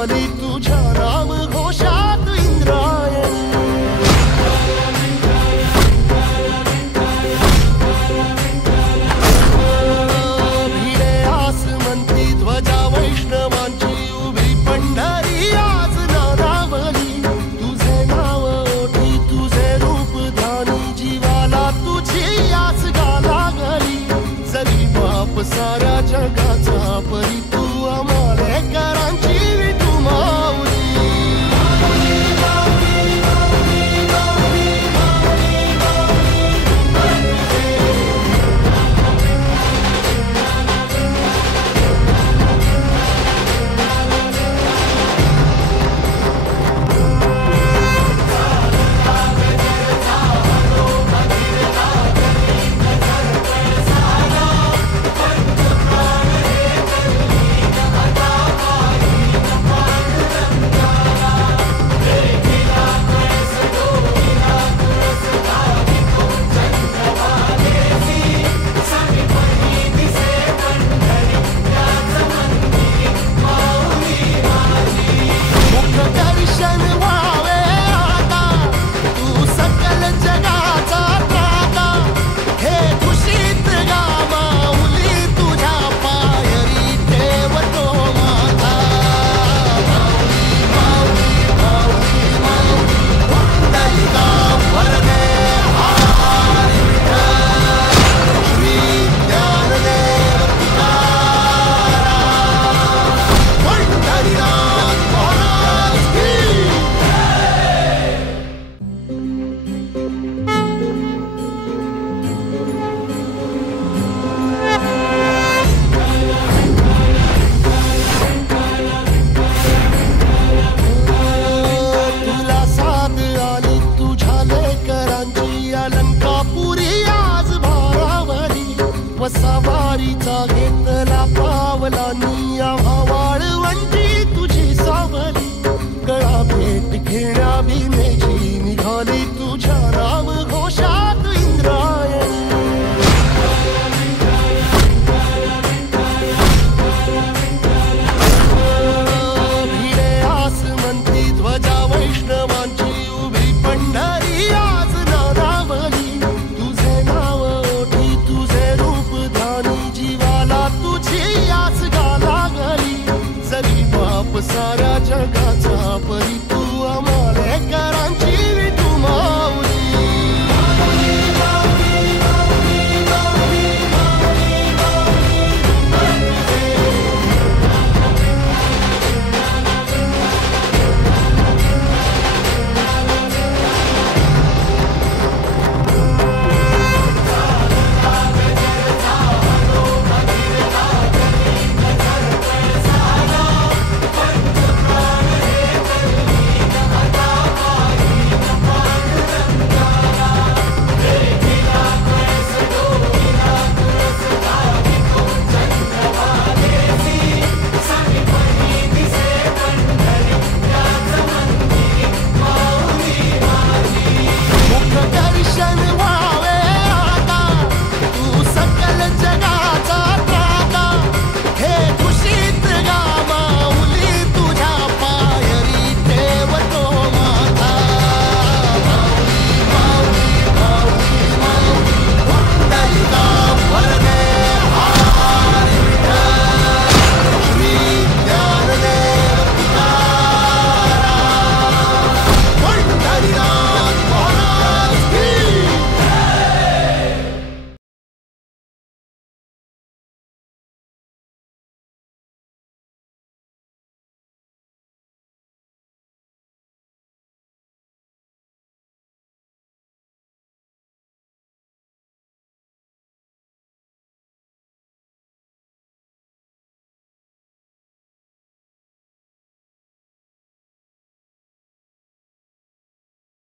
निघाली तुझ्या राम घोषात इंद्रायणी. भिडे आसमंती ध्वजा वैष्णवांची उभी पंढरी आज नानावली. तुझे नाव ओठी तुझे रूप ध्यानी जीवाला तुझी आस गाला गली. जरी बाप साऱ्या जगाचा परी तू आमालेकरांची विठू माऊली. वसावारीचा घेतला पावला निया वाळवंटी तुझी सावली. गळा भेट घेण्या भीमेची निघाली तुझ्या राम घोषात इंद्रायणी. भिडे आसमंती ध्वजा वैष्णवांची उभी पंढरी आज नानावली. तुझे नाव ओठी तुझे रूप ध्यानी जीवाला तुझी आस गाला गली. जरी बाप साऱ्या जगाचा